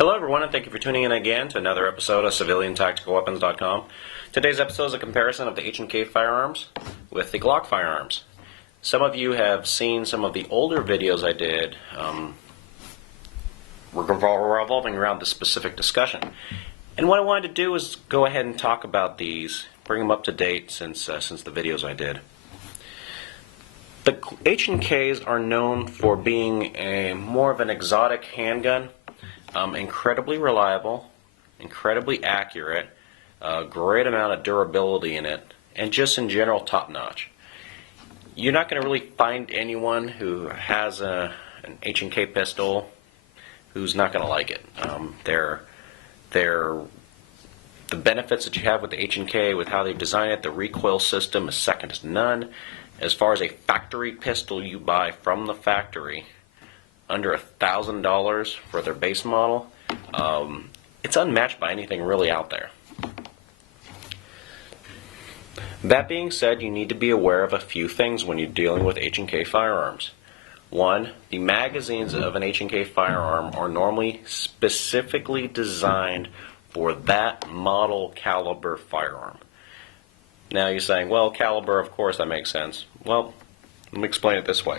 Hello everyone, and thank you for tuning in again to another episode of CivilianTacticalWeapons.com. Today's episode is a comparison of the H&K firearms with the Glock firearms. Some of you have seen some of the older videos I did revolving around this specific discussion. And what I wanted to do is go ahead and talk about these, bring them up to date since the videos I did. The H&Ks are known for being more of an exotic handgun. Incredibly reliable, incredibly accurate, great amount of durability in it, and just in general top-notch. You're not going to really find anyone who has an H&K pistol who's not going to like it. The benefits that you have with the H&K, with how they design it, the recoil system is second to none. As far as a factory pistol you buy from the factory, under $1,000 for their base model, it's unmatched by anything really out there. That being said, you need to be aware of a few things when you're dealing with H&K firearms. One, the magazines of an H&K firearm are normally specifically designed for that model caliber firearm. Now you're saying, well, caliber, of course, that makes sense. Well, let me explain it this way.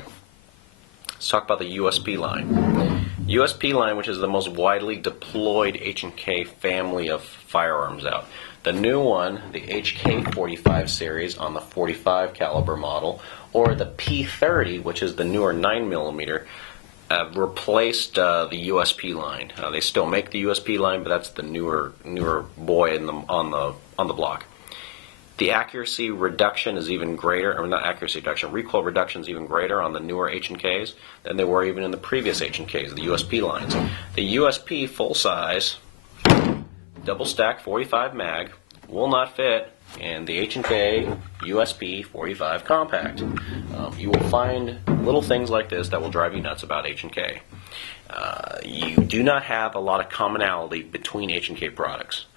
Let's talk about the USP line. USP line, which is the most widely deployed H&K family of firearms out. The new one, the HK45 series on the 45 caliber model, or the P30, which is the newer 9mm, replaced the USP line. They still make the USP line, but that's the newer boy on the block. The accuracy reduction is even greater, or not accuracy reduction, recoil reduction is even greater on the newer H&Ks than they were even in the previous H&Ks, the USP lines. The USP full size, double stack 45 mag will not fit in the H&K USP 45 compact. You will find little things like this that will drive you nuts about H&K. You do not have a lot of commonality between H&K products.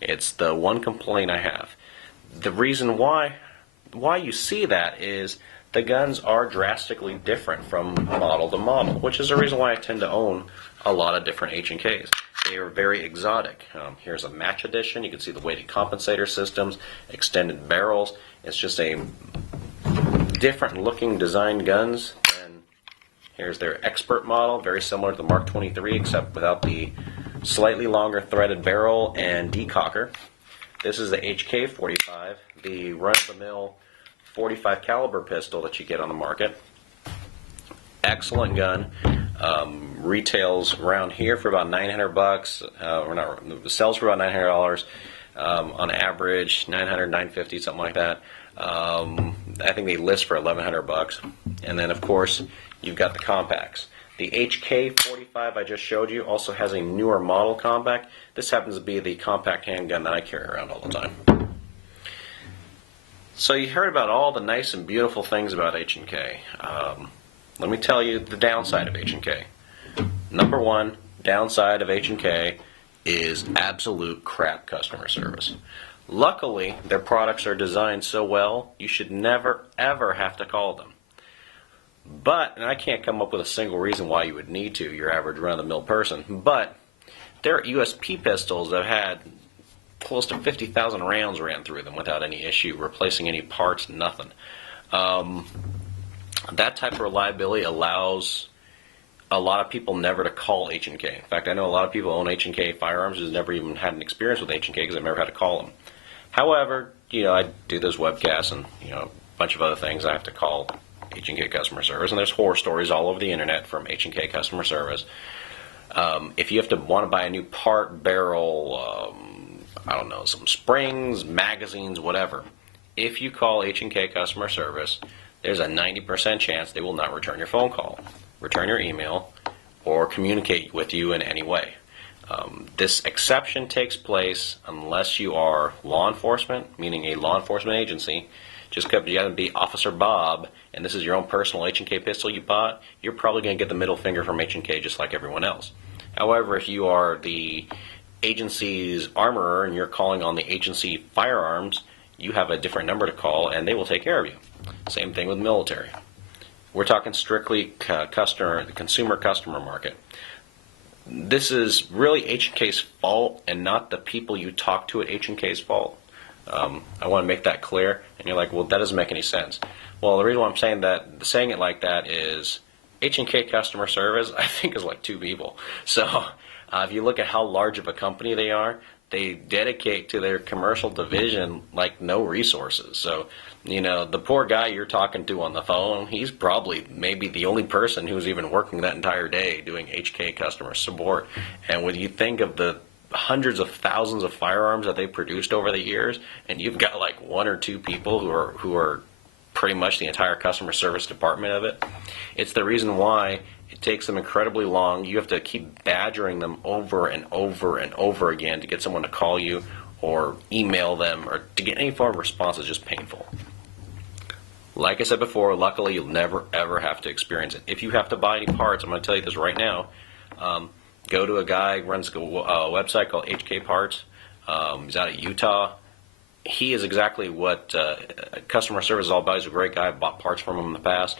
It's the one complaint I have. The reason why you see that is the guns are drastically different from model to model, which is the reason why I tend to own a lot of different H&Ks. They are very exotic. Here's a match edition. You can see the weighted compensator systems, extended barrels. It's just a different looking designed guns. And here's their expert model, very similar to the Mark 23, except without the slightly longer threaded barrel and decocker. This is the HK45, the run-of-the-mill 45 caliber pistol that you get on the market. Excellent gun. Retails around here for about $900. Sells for about $900 on average, $900, $950, something like that. I think they list for $1,100. And then, of course, you've got the compacts. The HK45 I just showed you also has a newer model compact. This happens to be the compact handgun that I carry around all the time. So you heard about all the nice and beautiful things about H&K. Let me tell you the downside of H&K. Number one, downside of H&K is absolute crap customer service. Luckily, their products are designed so well, you should never, ever have to call them. But, and I can't come up with a single reason why you would need to, your average run-of-the-mill person, but their USP pistols have had close to 50,000 rounds ran through them without any issue, replacing any parts, nothing. That type of reliability allows a lot of people never to call H&K. In fact, I know a lot of people own H&K firearms who's never even had an experience with H&K because they've never had to call them. However, I do those webcasts and a bunch of other things I have to call H&K customer service, and there's horror stories all over the internet from H&K customer service. If you want to buy a new part, barrel, I don't know, some springs, magazines, whatever, if you call H&K customer service, there's a 90% chance they will not return your phone call, return your email, or communicate with you in any way. This exception takes place unless you are law enforcement, meaning a law enforcement agency. Just because you happen to be Officer Bob, and this is your own personal H&K pistol you bought, you're probably going to get the middle finger from H&K just like everyone else. However, if you are the agency's armorer and you're calling on the agency firearms, you have a different number to call and they will take care of you. Same thing with military. We're talking strictly consumer customer market. this is really H&K's fault and not the people you talk to at H&K's fault. I want to make that clear. And you're like, well, that doesn't make any sense. Well, the reason why I'm saying it like that is H&K customer service, I think, is like 2 people. So if you look at how large of a company they are, they dedicate to their commercial division like no resources. So, the poor guy you're talking to on the phone, he's probably maybe the only person who's even working that entire day doing HK customer support. And when you think of the hundreds of thousands of firearms that they produced over the years, and you've got like 1 or 2 people who are pretty much the entire customer service department of it, it's the reason why it takes them incredibly long. You have to keep badgering them over and over and over again to get someone to call you or email them, or to get any form of response is just painful. Like I said before, luckily you'll never ever have to experience it. If you have to buy any parts, I'm going to tell you this right now, go to a guy who runs a website called HK Parts. He's out of Utah. He is exactly what customer service is all about. He's a great guy. I've bought parts from him in the past.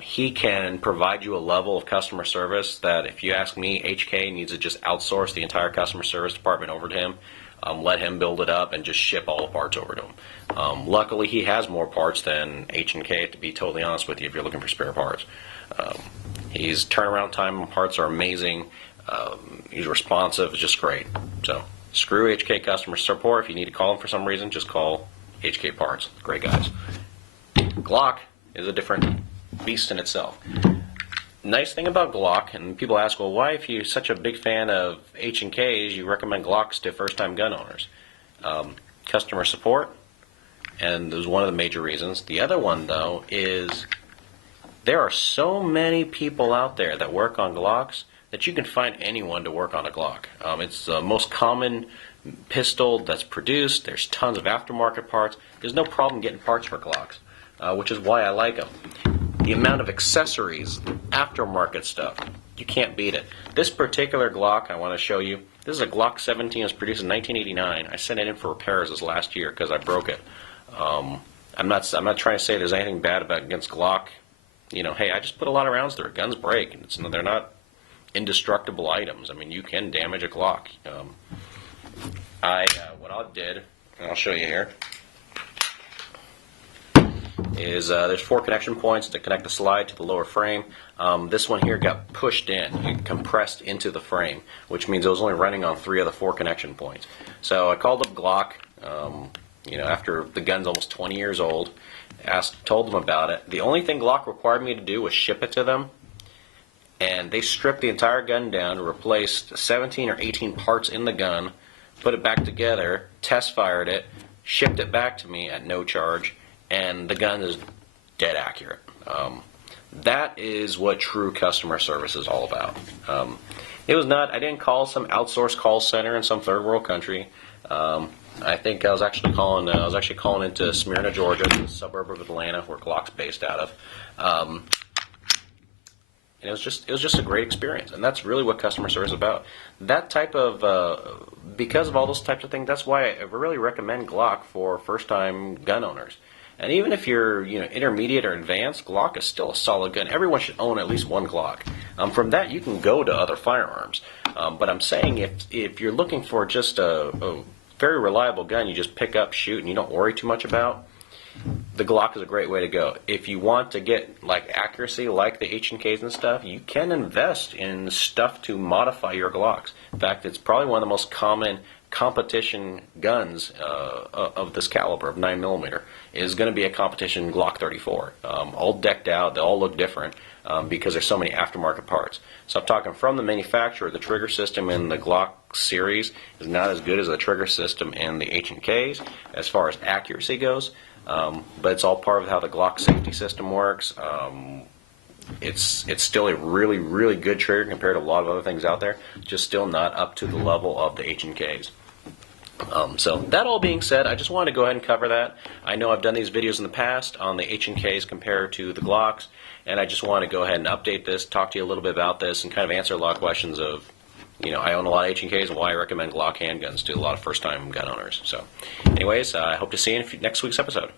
He can provide you a level of customer service that, if you ask me, HK needs to just outsource the entire customer service department over to him, let him build it up, and just ship all the parts over to him. Luckily, he has more parts than H&K, to be totally honest with you, if you're looking for spare parts. His turnaround time on parts are amazing. He's responsive. It's just great. So screw HK customer support. If you need to call him for some reason, just call HK Parts. Great guys. Glock is a different beast in itself. Nice thing about Glock, and people ask, well, why, if you're such a big fan of H&Ks, you recommend Glocks to first-time gun owners? Customer support, and there's one of the major reasons. The other one, though, is there are so many people out there that work on Glocks that you can find anyone to work on a Glock. It's the most common pistol that's produced. There's tons of aftermarket parts. There's no problem getting parts for Glocks, which is why I like them. The amount of accessories, aftermarket stuff, you can't beat it. This particular Glock I want to show you, this is a Glock 17. It was produced in 1989. I sent it in for repairs this last year because I broke it. I'm not trying to say there's anything bad against Glock. Hey, I just put a lot of rounds through it. Guns break, and they're not indestructible items. I mean, you can damage a Glock. What I did, and I'll show you here, is there's 4 connection points to connect the slide to the lower frame. This one here got pushed in, and compressed into the frame, which means it was only running on 3 of the 4 connection points. So I called up Glock, after the gun's almost 20 years old, told them about it. The only thing Glock required me to do was ship it to them, and they stripped the entire gun down, replaced 17 or 18 parts in the gun, put it back together, test fired it, shipped it back to me at no charge, and the gun is dead accurate. That is what true customer service is all about. I didn't call some outsourced call center in some third world country. I think I was actually calling into Smyrna, Georgia, the suburb of Atlanta, where Glock's based out of. And it was just a great experience, and that's really what customer service is about. That type of because of all those types of things, that's why I really recommend Glock for first-time gun owners. And even if you're intermediate or advanced, Glock is still a solid gun. Everyone should own at least one Glock. From that, you can go to other firearms. But I'm saying if you're looking for just a very reliable gun you just pick up, shoot, and you don't worry too much about, the Glock is a great way to go. If you want to get like accuracy like the H&Ks and stuff, you can invest in stuff to modify your Glocks. In fact, it's probably one of the most common competition guns of this caliber, of 9mm, is going to be a competition Glock 34. All decked out, they all look different because there's so many aftermarket parts. So I'm talking from the manufacturer, the trigger system in the Glock series is not as good as the trigger system in the H&Ks as far as accuracy goes, but it's all part of how the Glock safety system works. It's still a really, really good trigger compared to a lot of other things out there, just still not up to the level of the H&Ks. So that all being said, I just wanted to go ahead and cover that. I know I've done these videos in the past on the H&Ks compared to the Glocks, and I just want to go ahead and update this, talk to you a little bit about this, and kind of answer a lot of questions of, I own a lot of H&Ks and why I recommend Glock handguns to a lot of first-time gun owners. So anyways, I hope to see you in next week's episode.